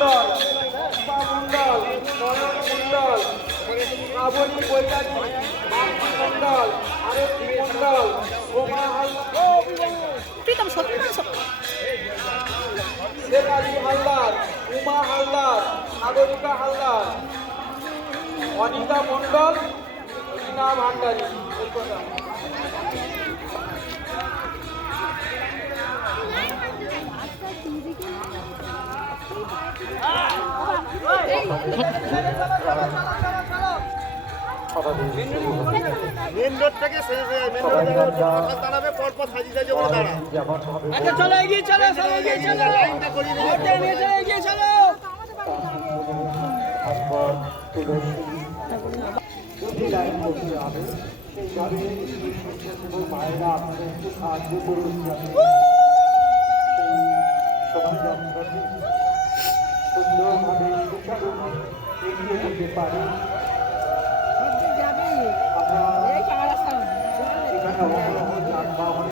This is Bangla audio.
মণ্ডল, দীপা মণ্ডল, নয়ন মণ্ডল, শ্রাবণী বৈরাগী, মাতৃ মণ্ডল, আরতি মণ্ডল, উমা হালদার, শেফালি হালদার, উমা হালদার, সাগরিকা হালদার, অনিতা মণ্ডল, রীনা ভান্ডারী। মেন রোড থেকে দাঁড়াবে পরপর সাজি সাজি করে দাঁড়া। আচ্ছা চলো এগিয়ে চলো, সবাই এগিয়ে চলো, লাইনটা করিয়ে দিলে ওটা নিয়ে চলো, এগিয়ে চলো। যদি লাইন করতে হবে সেইভাবে মায়েরা আপনাদের একটু সাহায্য করুন যাতে সেই শোভাযাত্রাটি সুন্দরভাবে সুচারুভাবে এগিয়ে যেতে পারে।